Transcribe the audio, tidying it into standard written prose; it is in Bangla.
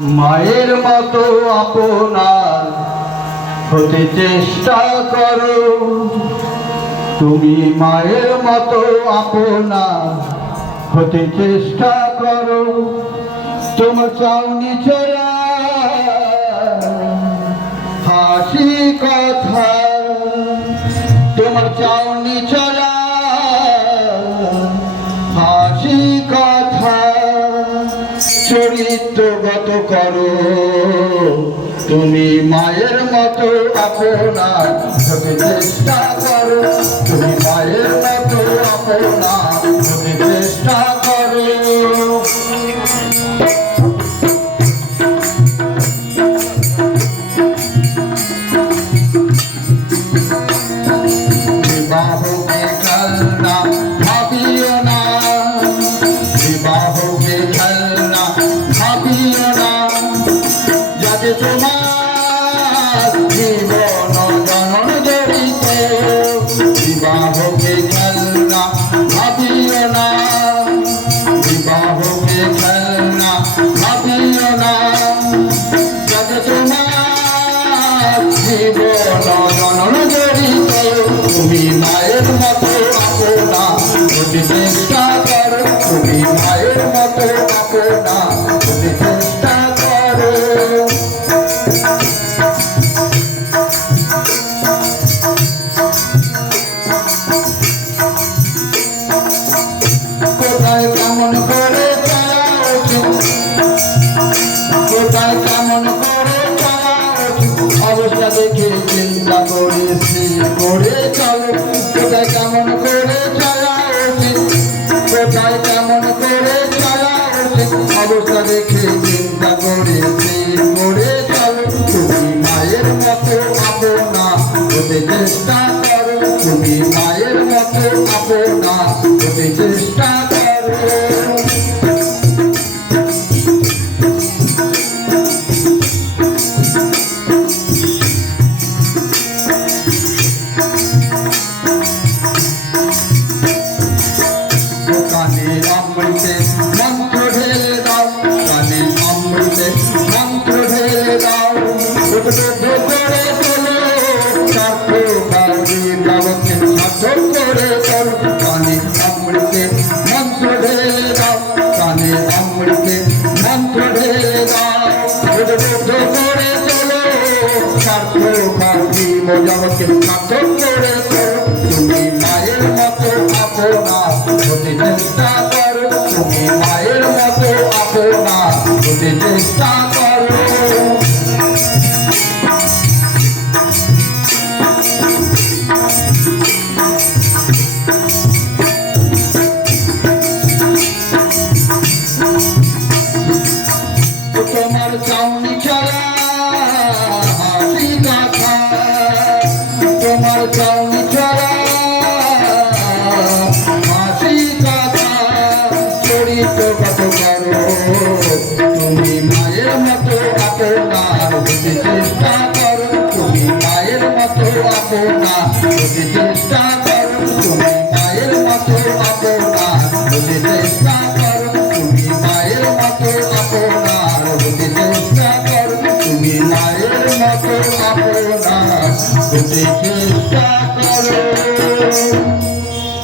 মায়ের মতো আপনার হতে চেষ্টা করো, তুমি মায়ের মতো আপনার হতে চেষ্টা করো। তোমার চাউনি ছোড়া হাসি কথা, তোমার চাউনি ছোড়া হাসি কথা চরিত্রগত করো। তুমি মায়ের মতো আপনার হতে চেষ্টা করো, তুমি মায়ের মতো আপনার হতে চেষ্টা করো। বিবাহকে খেলনা ভাবিও না, বিবাহকে খেলনা ভাবিও না, যাতে তোমার জীবন জনন জড়িত। বিবাহকে খেলনা ভাবিও না, বিবাহকে খেলনা ভাবিও না, যাতে তোমার জীবন জনন জড়িত। তুমি মায়ের মতো আপনার হতে চেষ্টা করো, তুমি মায়ের মতো আপনার হতে চেষ্টা করো। কোথায় কেমন করে চলা উচিত, কোথায় কেমন করে চলা উচিত, অবস্থা দেখে চিন্তা করেছি করে চলো। কোথায় কেমন করে চলা উচিত, কোথায় কেমন করে চলা উচিত, অবস্থা দেখে চিন্তা করেছি করে চলো। তুমি মায়ের মতো আপনার হতে চেষ্টা করো, তুমি মায়ের মতো আপনার হতে চেষ্টা করো। কানে অমৃতে মন্ত্র ঢেলে দাও, কানে অমৃতে মন্ত্র ঢেলে দাও। করে তোলো সার্থকারী জগতে সার্থক করে তোলো। কানে অমৃতে মন্ত্র ঢেলে দাও, কানে অমৃতে মন্ত্র ঢেলে দাও। করে তোলো সার্থকারী জগতে সার্থক করে তোলো। তুমি মায়ের মতো আপনার হতে চেষ্টা করো, তুমি মায়ের মতো আপনার হতে চেষ্টা করো। তোমার চাউনি ছাড়া হাসি কথা, তোমার চাউনি ছাড়া হাসি কথা চরিত্রগত করো। তুমি মায়ের মতো আপনার হতে চেষ্টা করো, তুমি মায়ের মতো আপনার হতে চেষ্টা করো, তুমি মায়ের মতো আপনার হতে চেষ্টা করো, তুমি মায়ের মতো আপনার হতে চেষ্টা করো, তুমি মায়ের মতো আপনার হতে চেষ্টা করো।